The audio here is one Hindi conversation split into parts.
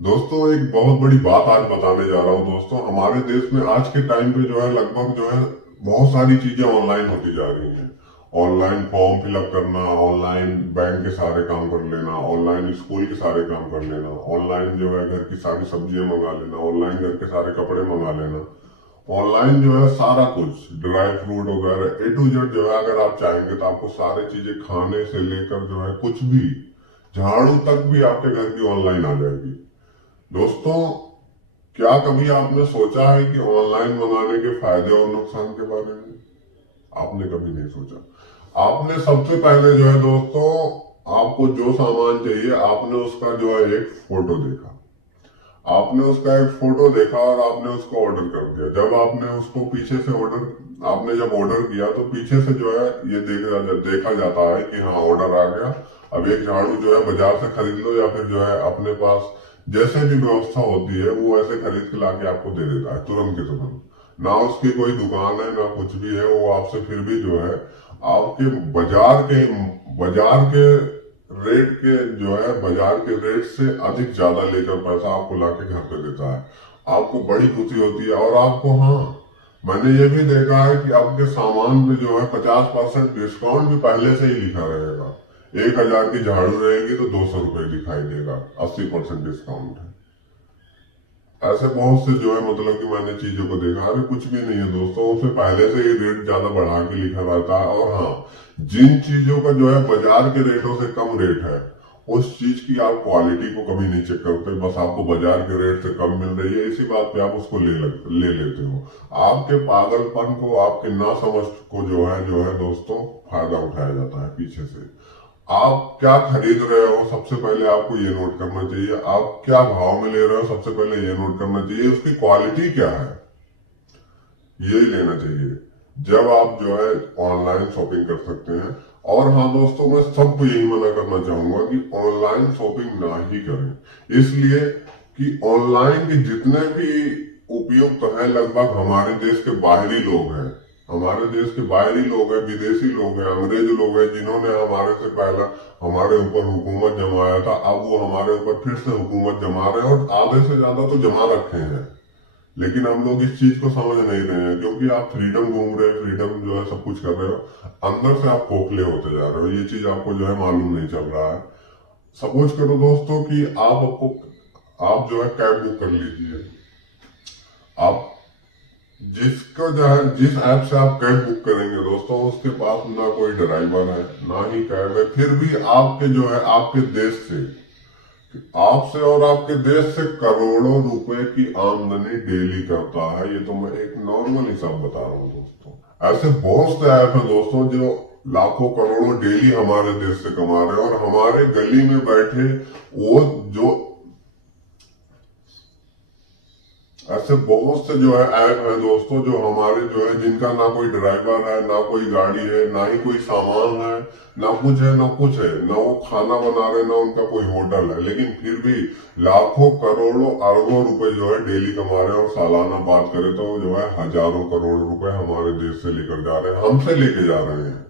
दोस्तों एक बहुत बड़ी बात आज बताने जा रहा हूँ। दोस्तों हमारे देश में आज के टाइम पे जो है लगभग जो है बहुत सारी चीजें ऑनलाइन होती जा रही हैं। ऑनलाइन फॉर्म फिलअप करना, ऑनलाइन बैंक के सारे काम कर लेना, ऑनलाइन स्कूल के सारे काम कर लेना, ऑनलाइन जो है घर की सारी सब्जियां मंगा लेना, ऑनलाइन घर के सारे कपड़े मंगा लेना, ऑनलाइन जो है सारा कुछ ड्राई फ्रूट वगैरह A to Z जो है अगर आप चाहेंगे तो आपको सारी चीजें खाने से लेकर जो है कुछ भी झाड़ू तक भी आपके घर की ऑनलाइन आ जाएगी। दोस्तों क्या कभी आपने सोचा है कि ऑनलाइन मंगाने के फायदे और नुकसान के बारे में? आपने कभी नहीं सोचा। आपने सबसे पहले जो है दोस्तों, आपको जो सामान चाहिए आपने उसका जो है एक फोटो देखा। आपने उसका एक फोटो देखा और आपने उसको ऑर्डर कर दिया। जब आपने उसको पीछे से ऑर्डर आपने जब ऑर्डर किया तो पीछे से जो है ये देखा जाता है कि हाँ ऑर्डर आ गया। अब एक झाड़ू जो है बाजार से खरीद लो या फिर जो है अपने पास जैसे भी व्यवस्था होती है वो ऐसे खरीद के लाके आपको दे देता है तुरंत के तुरंत। ना उसकी कोई दुकान है ना कुछ भी है, वो आपसे फिर भी जो है आपके बाजार के रेट के जो है बाजार के रेट से अधिक ज्यादा लेकर पैसा आपको लाके घर पे देता है। आपको बड़ी खुशी होती है। और आपको हाँ, मैंने ये भी देखा है कि आपके सामान पे जो है 50% डिस्काउंट भी पहले से ही लिखा रहेगा। 1,000 की झाड़ू रहेगी तो 200 रुपए दिखाई देगा, 80% डिस्काउंट है। ऐसे बहुत से जो है मतलब कि मैंने चीजों को देखा। अरे कुछ भी नहीं है दोस्तों, उसे पहले से ही रेट ज्यादा बढ़ा के लिखा रहता है। और हाँ, जिन चीजों का जो है बाजार के रेटों से कम रेट है उस चीज की आप क्वालिटी को कभी नहीं चेक करते। बस आपको बाजार के रेट से कम मिल रही है इसी बात पे आप उसको ले लेते हो। आपके पागलपन को, आपके ना समझ को जो है दोस्तों फायदा उठाया जाता है पीछे से। आप क्या खरीद रहे हो सबसे पहले आपको ये नोट करना चाहिए। आप क्या भाव में ले रहे हो सबसे पहले ये नोट करना चाहिए। उसकी क्वालिटी क्या है यही लेना चाहिए जब आप जो है ऑनलाइन शॉपिंग कर सकते हैं। और हाँ दोस्तों, मैं सबको यही मना करना चाहूंगा कि ऑनलाइन शॉपिंग ना ही करें। इसलिए कि ऑनलाइन के जितने भी उपयुक्त हैं लगभग हमारे देश के बाहरी लोग हैं। हमारे देश के बाहरी लोग हैं, विदेशी लोग हैं, अंग्रेज लोग हैं, जिन्होंने हमारे से पहला हमारे ऊपर हुकूमत जमाया था। अब वो हमारे ऊपर फिर से हुकूमत जमा रहे हैं और आधे से ज्यादा तो जमा रखे हैं। लेकिन हम लोग इस चीज को समझ नहीं रहे हैं क्योंकि आप फ्रीडम घूम रहे हो, फ्रीडम जो है सब कुछ कर रहे हो, अंदर से आप खोखले होते जा रहे हो। ये चीज आपको जो है मालूम नहीं चल रहा है। सपोज करो दोस्तों कि आप जो है कैब बुक कर लीजिए। आप जिसको जो है जिस ऐप से आप कैब बुक करेंगे दोस्तों उसके पास ना कोई ड्राइवर है ना ही कैब है, फिर भी आपके जो है आपके देश से आपसे और आपके देश से करोड़ों रुपए की आमदनी डेली करता है। ये तो मैं एक नॉर्मल हिसाब बता रहा हूँ दोस्तों। ऐसे बहुत से ऐप हैं दोस्तों जो लाखों करोड़ों डेली हमारे देश से कमा रहे हैं। और हमारे गली में बैठे वो जो ऐसे बहुत से जो है ऐप है दोस्तों जो हमारे जो है जिनका ना कोई ड्राइवर है ना कोई गाड़ी है ना ही कोई सामान है, ना कुछ है ना कुछ है, ना वो खाना बना रहे ना उनका कोई होटल है, लेकिन फिर भी लाखों करोड़ों अरबों रुपए जो है डेली कमा रहे हैं। और सालाना बात करें तो जो है हजारों करोड़ रुपए हमारे देश से लेकर जा रहे हैं, हमसे लेके जा रहे हैं।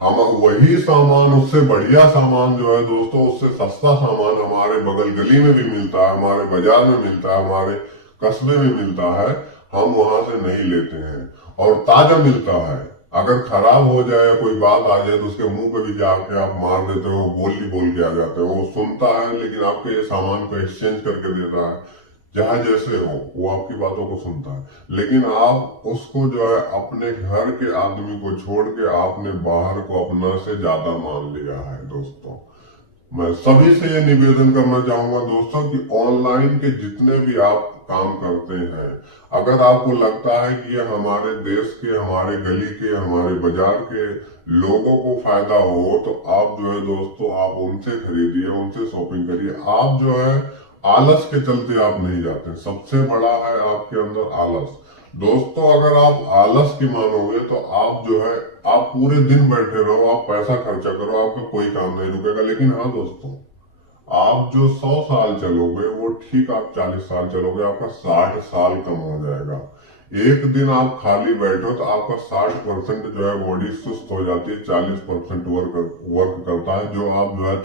हम वही सामान, उससे बढ़िया सामान जो है दोस्तों, उससे सस्ता सामान हमारे बगल गली में भी मिलता है, हमारे बाजार में मिलता है, हमारे कस्बे में मिलता है। हम वहां से नहीं लेते हैं और ताजा मिलता है। अगर खराब हो जाए या कोई बात आ जाए तो उसके मुंह पे भी जाके आप मार देते हो, बोल के आ जाते हो। वो सुनता है लेकिन आपके सामान को एक्सचेंज करके देता है। जहां जैसे हो वो आपकी बातों को सुनता है। लेकिन आप उसको जो है अपने घर के आदमी को छोड़ के आपने बाहर को अपना से ज्यादा मान लिया है दोस्तों। मैं सभी से ये निवेदन करना चाहूंगा दोस्तों कि ऑनलाइन के जितने भी आप काम करते हैं, अगर आपको लगता है कि ये हमारे देश के, हमारे गली के, हमारे बाजार के लोगों को फायदा हो तो आप जो है दोस्तों आप उनसे खरीदिए, उनसे शॉपिंग करिए। आप जो है आलस के चलते आप नहीं जाते। सबसे बड़ा है आपके अंदर आलस। दोस्तों अगर आप आलस की मानोगे तो आप जो है आप पूरे दिन बैठे रहो, आप पैसा खर्चा करो, आपका कोई काम नहीं रुकेगा। लेकिन हाँ दोस्तों, आप जो 100 साल चलोगे वो ठीक, आप 40 साल चलोगे आपका 60 साल कम हो जाएगा। एक दिन आप खाली बैठो तो आपका 60% जो है बॉडी सुस्त हो जाती है, 40% वर्क वर्क करता है। जो आप जो है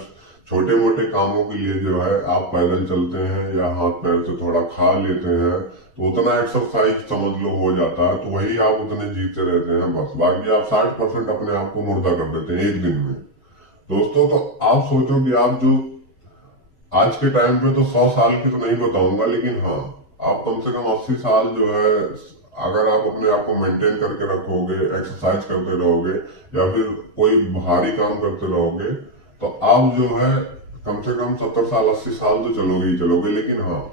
छोटे मोटे कामों के लिए जो है आप पैदल चलते हैं या हाथ पैर से थोड़ा खा लेते हैं तो उतना एक्सरसाइज समझ लो हो जाता है, तो वही आप उतने जीते रहते हैं बस। बाकी आप 60% अपने आप को मुर्दा कर देते हैं एक दिन में। दोस्तों तो आप सोचो कि आप जो आज के टाइम पे तो 100 साल की तो नहीं बताऊंगा, लेकिन हाँ आप कम से कम 80 साल जो है अगर आप अपने आप को मेंटेन करके रखोगे, एक्सरसाइज करते रहोगे या फिर कोई भारी काम करते रहोगे, तो आप जो है कम से कम 70 साल 80 साल तो चलोगे ही चलोगे। लेकिन हाँ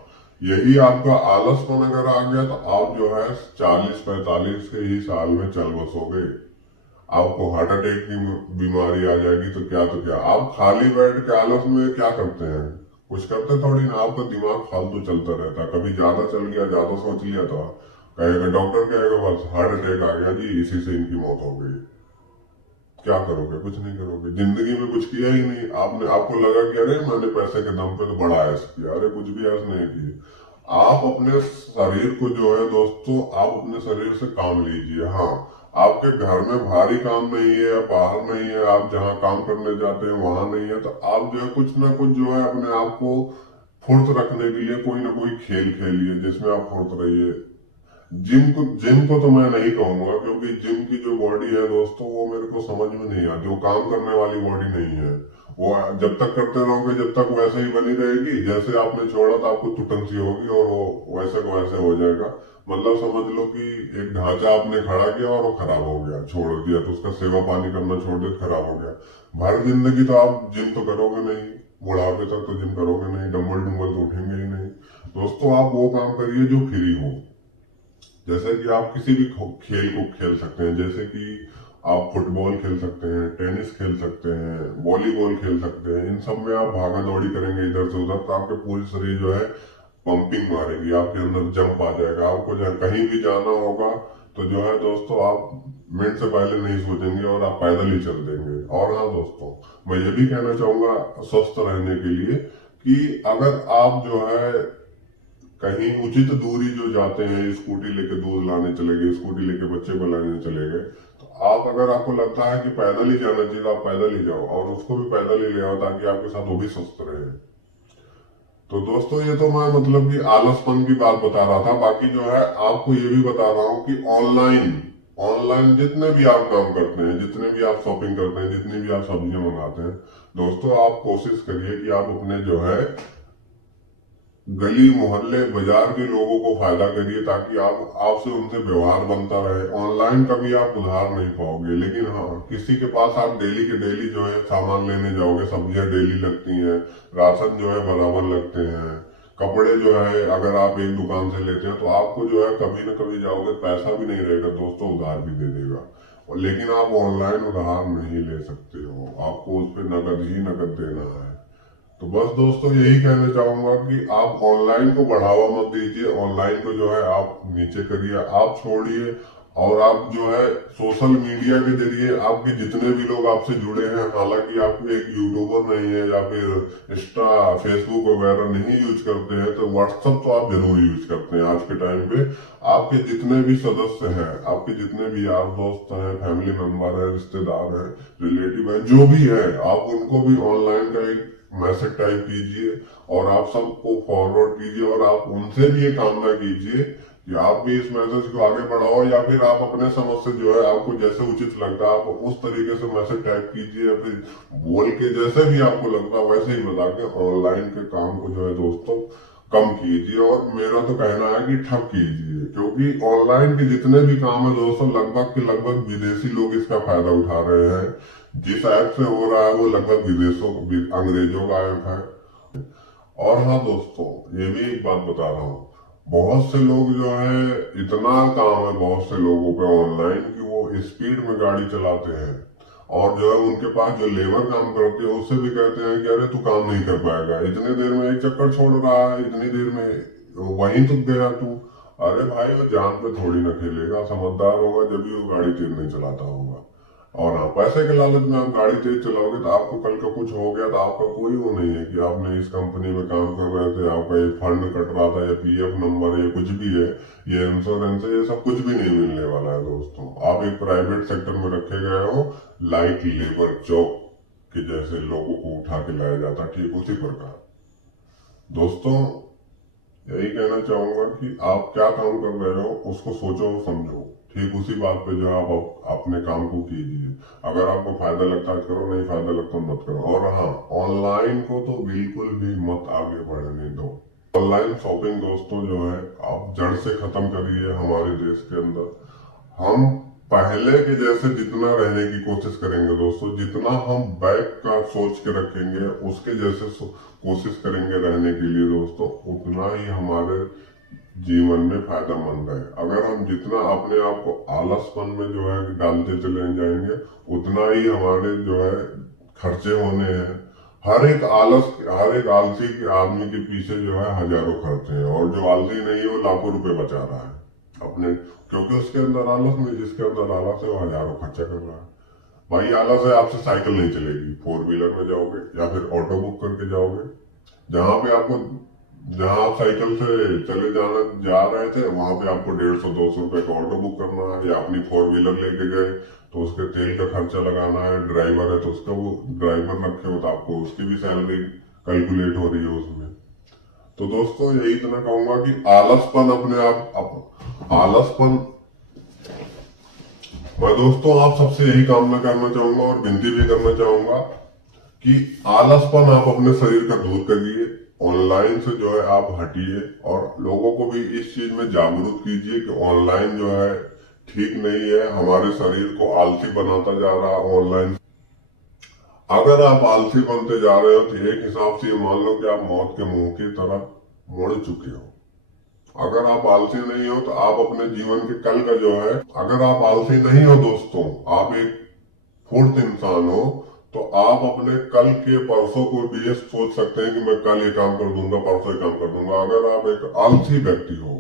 यही आपका आलसपन अगर आ गया तो आप जो है 40 45 के ही साल में चल बसोगे। आपको हार्ट अटैक की बीमारी आ जाएगी तो क्या आप खाली बैठ के आलस में क्या करते हैं, कुछ करते थोड़ी ना। आपका दिमाग फालतू चलता रहता है, कभी ज्यादा चल गया, ज्यादा सोच लिया तो कहेगा डॉक्टर कहेगा बस हार्ट अटैक आ गया जी, इसी से इनकी मौत हो गई। क्या करोगे, कुछ नहीं करोगे, जिंदगी में कुछ किया ही नहीं आपने। आपको लगा कि अरे मैंने पैसे के दम पे तो बड़ा ऐश किया, अरे कुछ भी ऐश नहीं किया। आप अपने शरीर को जो है दोस्तों, आप अपने शरीर से काम लीजिए। हाँ आपके घर में भारी काम नहीं है या बाहर नहीं है, आप जहाँ काम करने जाते हैं वहां नहीं है, तो आप जो है कुछ ना कुछ जो है अपने आप को फुर्त रखने के लिए कोई ना कोई खेल खेलिए जिसमें आप फुर्त रहिए। जिम को तो मैं नहीं कहूंगा, क्योंकि जिम की जो बॉडी है दोस्तों वो मेरे को समझ में नहीं आ, जो काम करने वाली बॉडी नहीं है। वो जब तक करते रहोगे जब तक वैसे ही बनी रहेगी, जैसे आपने छोड़ा तो आपको टुटन सी होगी और वो वैसे को वैसे हो जाएगा। मतलब समझ लो कि एक ढांचा आपने खड़ा किया और वो खराब हो गया, छोड़ दिया तो उसका सेवा पानी करना छोड़ दिया, खराब हो गया। भर जिंदगी तो आप जिम तो करोगे नहीं, बुढ़ापे तक तो जिम करोगे नहीं, डम्बल डुम्बल तो उठेंगे ही नहीं। दोस्तों आप वो काम करिए जो फ्री हो। जैसे कि आप किसी भी खेल को खेल सकते हैं, जैसे कि आप फुटबॉल खेल सकते हैं, टेनिस खेल सकते हैं, वॉलीबॉल खेल सकते हैं। इन सब में आप भागा दौड़ी करेंगे इधर से उधर तो आपके पूरी शरीर जो है पंपिंग मारेगी, आपके अंदर जंप आ जाएगा। आपको जहाँ कहीं भी जाना होगा तो जो है दोस्तों आप मिनट से पहले नहीं सोचेंगे और आप पैदल ही चल देंगे। और हाँ दोस्तों मैं ये भी कहना चाहूंगा स्वस्थ रहने के लिए कि अगर आप जो है कहीं उचित दूरी जो जाते हैं, स्कूटी लेके दूध लाने चले गए, स्कूटी लेके बच्चे को लाने चले गए, तो आप अगर आपको लगता है कि पैदल ही जाना चाहिए तो आप पैदल ही जाओ और उसको भी पैदल ही ले आओ ताकि आपके साथ वो भी स्वस्थ रहे। तो दोस्तों ये तो मैं मतलब कि आलसपन की बात बता रहा था। बाकी जो है आपको ये भी बता रहा हूँ कि ऑनलाइन ऑनलाइन जितने भी आप काम करते हैं, जितने भी आप शॉपिंग करते हैं, जितनी भी आप सब्जियां मंगाते हैं, दोस्तों आप कोशिश करिए कि आप अपने जो है गली मोहल्ले बाजार के लोगों को फायदा करिए ताकि आप आपसे उनसे व्यवहार बनता रहे। ऑनलाइन कभी आप उधार नहीं पाओगे, लेकिन हाँ किसी के पास आप डेली के डेली जो है सामान लेने जाओगे, सब्जियां डेली लगती हैं, राशन जो है बराबर लगते हैं, कपड़े जो है अगर आप एक दुकान से लेते हैं तो आपको जो है कभी ना कभी जाओगे पैसा भी नहीं रहेगा दोस्तों, उधार भी दे देगा। लेकिन आप ऑनलाइन उधार नहीं ले सकते हो, आपको उस पर नकद ही नकद देना है। तो बस दोस्तों यही कहना चाहूंगा कि आप ऑनलाइन को बढ़ावा मत दीजिए, ऑनलाइन को जो है आप नीचे करिए, आप छोड़िए। और आप जो है सोशल मीडिया के जरिए आपके जितने भी लोग आपसे जुड़े हैं, हालांकि आप एक यूट्यूबर नहीं है या फिर इंस्टा फेसबुक वगैरह नहीं यूज करते हैं, तो व्हाट्सएप तो आप जरूर यूज करते हैं। आज के टाइम पे आपके जितने भी सदस्य हैं, आपके जितने भी यार दोस्त हैं, फैमिली मेंबर है, रिश्तेदार हैं, रिलेटिव है, जो भी है, आप उनको भी ऑनलाइन का एक मैसेज टाइप कीजिए और आप सबको फॉरवर्ड कीजिए और आप उनसे भी ये कामना कीजिए कि आप भी इस मैसेज को आगे बढ़ाओ, या फिर आप अपने समझ से जो है आपको जैसे उचित लगता है आप उस तरीके से मैसेज टाइप कीजिए, या फिर बोल के जैसे भी आपको लगता है वैसे ही बता के ऑनलाइन के काम को जो है दोस्तों कम कीजिए। और मेरा तो कहना है कि ठप कीजिए, क्योंकि ऑनलाइन के जितने भी काम है दोस्तों लगभग के लगभग विदेशी लोग इसका फायदा उठा रहे हैं। जिस ऐप से हो रहा है वो लगभग विदेशों अंग्रेजों का ऐप है। और हाँ दोस्तों ये भी एक बात बता रहा हूँ, बहुत से लोग जो है इतना काम है बहुत से लोगों पे ऑनलाइन कि वो स्पीड में गाड़ी चलाते हैं और जो है उनके पास जो लेबर काम करते हैं उससे भी कहते हैं कि अरे तू काम नहीं कर पाएगा, इतनी देर में एक चक्कर छोड़ रहा है, इतनी देर में वहीं तक गया तू। अरे भाई वो जान पे थोड़ी ना खेलेगा, समझदार होगा जब भी वो गाड़ी तेज नहीं चलाता होगा। और हाँ पैसे के लालच में आप गाड़ी तेज चलाओगे तो आपको कल का कुछ हो गया तो आपका कोई वो नहीं है कि आपने इस कंपनी में काम कर रहे थे, आपका ये फंड कट रहा था या पीएफ नंबर है या कुछ भी है, ये इंश्योरेंस है, ये सब कुछ भी नहीं मिलने वाला है दोस्तों। आप एक प्राइवेट सेक्टर में रखे गए हो, लाइक लेबर जॉब कि जैसे लोगों को उठा के लाया जाता, ठीक उसी प्रकार दोस्तों यही कहना चाहूंगा कि आप क्या काम कर रहे हो उसको सोचो और समझो, ठीक उसी बात पे जो आप अपने काम को कीजिए। अगर आपको फायदा लगता है करो, नहीं फायदा लगता मत करो। और हाँ, ऑनलाइन को तो बिल्कुल भी मत आगे बढ़ने दो। ऑनलाइन शॉपिंग दोस्तों जो है आप जड़ से खत्म करिए हमारे देश के अंदर। हम पहले के जैसे जितना रहने की कोशिश करेंगे दोस्तों, जितना हम बैक का सोच के रखेंगे उसके जैसे कोशिश करेंगे रहने के लिए दोस्तों, उतना ही हमारे जीवन में फायदेमंद है। अगर हम जितना अपने आप को आलसपन में जो है डालते चले जाएंगे, उतना ही हमारे जो है खर्चे होने हैं। हर एक आलसी के आदमी के पीछे जो है हजारों खर्चे हैं, और जो आलसी नहीं है वो लाखों रुपए बचा रहा है अपने, क्योंकि उसके अंदर आलस नहीं, जिसके अंदर आलस है वो हजारों खर्चा कर रहा है। भाई आलस है, आपसे साइकिल नहीं चलेगी, फोर व्हीलर में जाओगे या फिर ऑटो बुक करके जाओगे, जहां पे आपको जहां आप साइकिल से चले जा रहे थे वहां पे आपको 150-200 रुपए का ऑटो बुक करना है, या अपनी फोर व्हीलर लेके गए तो उसके तेल का खर्चा लगाना है, ड्राइवर है तो उसका वो ड्राइवर रखे हो तो आपको उसकी भी सैलरी कैलकुलेट हो रही है उसमें। तो दोस्तों यही इतना कहूंगा कि आलसपन अपने आलसपन, मैं दोस्तों आप सबसे यही कामना करना चाहूंगा और विनती भी करना चाहूंगा कि आलसपन आप अपने शरीर का दूर करिए, ऑनलाइन से जो है आप हटिए, और लोगों को भी इस चीज में जागरूक कीजिए कि ऑनलाइन जो है ठीक नहीं है, हमारे शरीर को आलसी बनाता जा रहा है ऑनलाइन। अगर आप आलसी बनते जा रहे हो तो एक हिसाब से ये मान लो कि आप मौत के मुंह की तरफ मुड़ चुके हो। अगर आप आलसी नहीं हो तो आप अपने जीवन के कल का जो है, अगर आप आलसी नहीं हो दोस्तों, आप एक फुर्त इंसान हो, तो आप अपने कल के परसों को भी ये सोच सकते हैं कि मैं कल ये काम कर दूंगा, परसों ये काम कर दूंगा। अगर आप एक आलसी व्यक्ति हो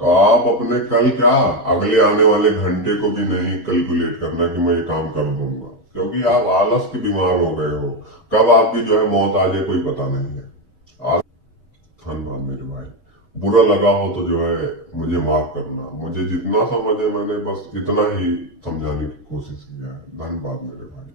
तो आप अपने कल क्या, अगले आने वाले घंटे को भी नहीं कैलकुलेट करना कि मैं ये काम कर दूंगा, क्योंकि आप आलस के बीमार हो गए हो। कब आपकी जो है मौत आ जाए कोई पता नहीं है। धन्यवाद मेरे भाई, बुरा लगा हो तो जो है मुझे माफ करना, मुझे जितना समझ है मैंने बस इतना ही समझाने की कोशिश किया है। धन्यवाद मेरे भाई।